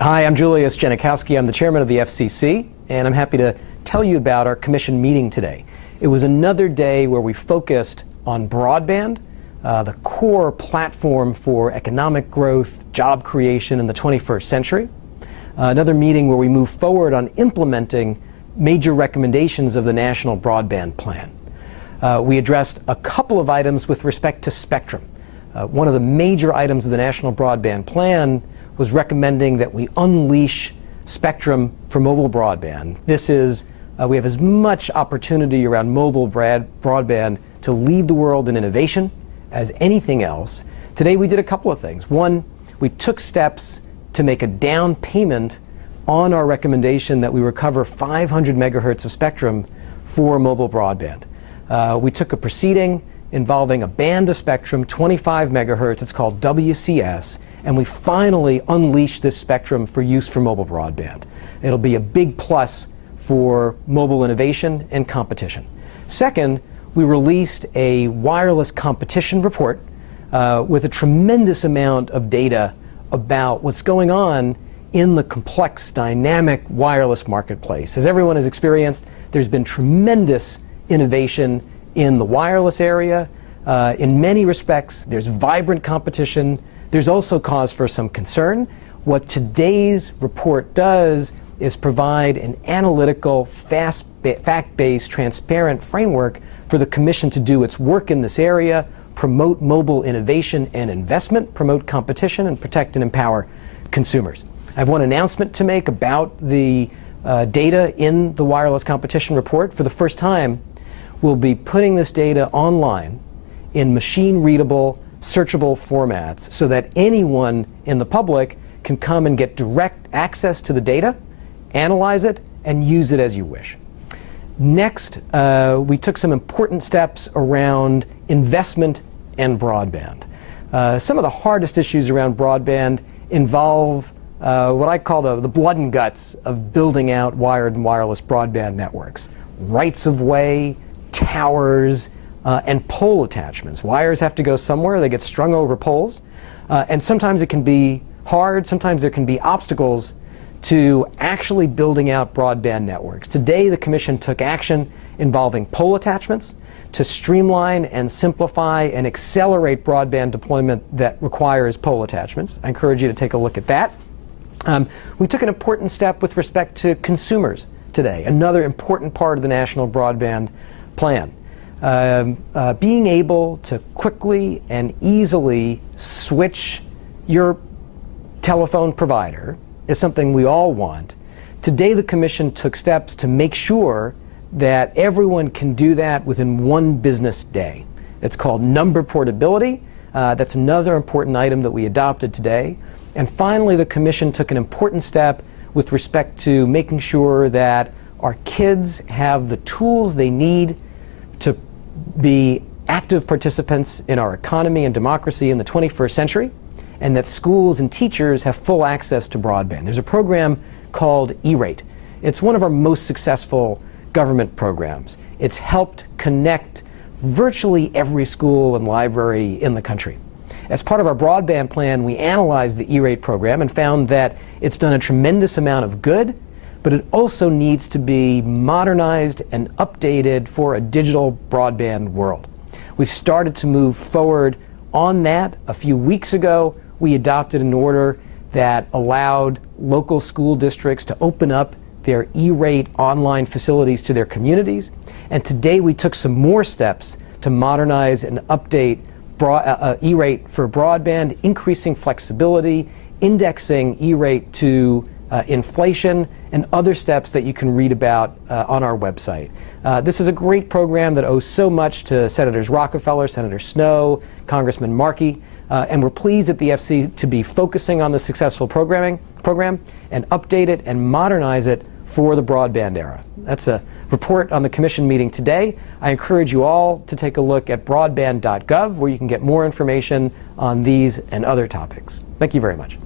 Hi, I'm Julius Janikowski. I'm the chairman of the FCC, and I'm happy to tell you about our commission meeting today. It was another day where we focused on broadband, the core platform for economic growth, job creation in the 21st century. Another meeting where we moved forward on implementing major recommendations of the National Broadband Plan. We addressed a couple of items with respect to spectrum. One of the major items of the National Broadband Plan was recommending that we unleash spectrum for mobile broadband. This is, we have as much opportunity around mobile broadband to lead the world in innovation as anything else. Today we did a couple of things. One, we took steps to make a down payment on our recommendation that we recover 500 megahertz of spectrum for mobile broadband. We took a proceeding involving a band of spectrum, 25 megahertz, it's called WCS, and we finally unleashed this spectrum for use for mobile broadband. It'll be a big plus for mobile innovation and competition. Second, we released a wireless competition report with a tremendous amount of data about what's going on in the complex, dynamic wireless marketplace. As everyone has experienced, there's been tremendous innovation in the wireless area. In many respects, there's vibrant competition. There's also cause for some concern. What today's report does is provide an analytical, fact-based, transparent framework for the Commission to do its work in this area, promote mobile innovation and investment, promote competition, and protect and empower consumers. I have one announcement to make about the data in the wireless competition report. For the first time, we'll be putting this data online in machine-readable, searchable formats so that anyone in the public can come and get direct access to the data, analyze it, and use it as you wish. Next, we took some important steps around investment and broadband. Some of the hardest issues around broadband involve what I call the blood and guts of building out wired and wireless broadband networks. Rights of way, towers, and pole attachments. Wires have to go somewhere. They get strung over poles. And sometimes it can be hard. Sometimes there can be obstacles to actually building out broadband networks. Today, the Commission took action involving pole attachments to streamline and simplify and accelerate broadband deployment that requires pole attachments. I encourage you to take a look at that. We took an important step with respect to consumers today, another important part of the National Broadband Plan. Being able to quickly and easily switch your telephone provider is something we all want. Today, the Commission took steps to make sure that everyone can do that within one business day. It's called number portability. That's another important item that we adopted today. And finally, the Commission took an important step with respect to making sure that our kids have the tools they need to be active participants in our economy and democracy in the 21st century, and that schools and teachers have full access to broadband. There's a program called E-Rate. It's one of our most successful government programs. It's helped connect virtually every school and library in the country. As part of our broadband plan, we analyzed the E-Rate program and found that it's done a tremendous amount of good, but it also needs to be modernized and updated for a digital broadband world. We've started to move forward on that. A few weeks ago, we adopted an order that allowed local school districts to open up their E-Rate online facilities to their communities. And today we took some more steps to modernize and update E-Rate for broadband, increasing flexibility, indexing E-Rate to inflation, and other steps that you can read about on our website. This is a great program that owes so much to Senators Rockefeller, Senator Snowe, Congressman Markey, and we're pleased at the FC to be focusing on the successful program and update it and modernize it for the broadband era. That's a report on the Commission meeting today. I encourage you all to take a look at broadband.gov, where you can get more information on these and other topics. Thank you very much.